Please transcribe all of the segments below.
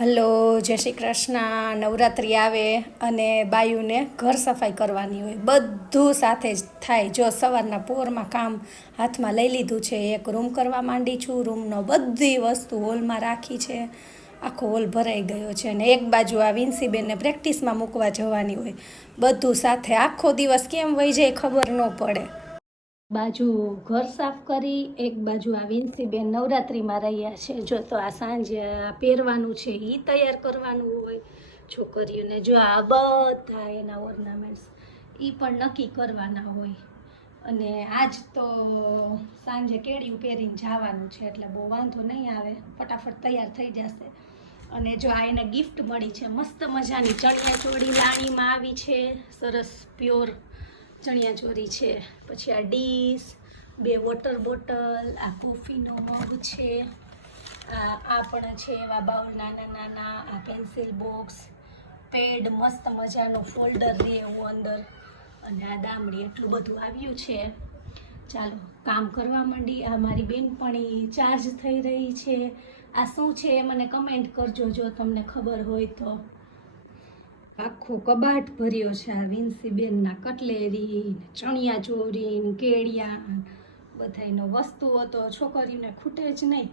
Hello, જય શ્રી કૃષ્ણ. નવરાત્રિ આવે અને બાયુને ઘર સફાઈ કરવાની હોય, બધું સાથે જ થાય. જો સવારના પોરમાં કામ હાથમાં લઈ લીધું છે, એક રૂમ કરવા માંડી છું. રૂમનો બધી વસ્તુ હોલમાં રાખી છે, આખો હોલ ભરાઈ ગયો છે. અને એક બાજુ આ વિન્સીબેનને પ્રેક્ટિસમાં મૂકવા જવાની હોય, બધું સાથે. આખો દિવસ કેમ વહી જાય ખબર ન પડે. બાજુ ઘર સાફ કરી, એક બાજુ આ વિન્સીબેન નવરાત્રિમાં રહ્યા છે. જો તો આ સાંજે પહેરવાનું છે એ તૈયાર કરવાનું હોય છોકરીઓને. જો આ બધા એના ઓર્નામેન્ટ્સ એ પણ નક્કી કરવાના હોય. અને આજ તો સાંજે કેળિયું પહેરીને જવાનું છે, એટલે બહુ વાંધો નહીં આવે, ફટાફટ તૈયાર થઈ જશે. અને જો આ એને ગિફ્ટ મળી છે, મસ્ત મજાની ચણિયા ચોળી લાણીમાં આવી છે, સરસ પ્યોર ચણિયા ચોળી છે. પછી આ ડીશ, 2 વોટર બોટલ, આ કોફીનો મગ છે, આ પણ છે એવા બાઉલ નાના નાના, આ પેન્સિલ બોક્સ, પેડ મસ્ત મજાનો ફોલ્ડર રહે એવું અંદર, અને આ દામડી. એટલું બધું આવ્યું છે. ચાલો કામ કરવા માંડી. આ મારી બેનપણી ચાર્જ થઈ રહી છે. આ શું છે એ મને કમેન્ટ કરજો જો તમને ખબર હોય તો. આખો કબાટ ભર્યો છે આ વિન્સીબેનના કટલેરી, ચણિયા ચોરી, કેળિયા, બધાયનો વસ્તુઓ તો છોકરીઓને ખૂટે જ નહીં.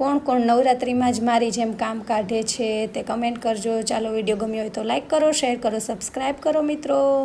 કોણ કોણ નવરાત્રિમાં જ મારી જેમ કામ કાઢે છે તે કમેન્ટ કરજો. ચાલો, વિડીયો ગમ્યો હોય તો લાઈક કરો, શેર કરો, સબસ્ક્રાઈબ કરો મિત્રો.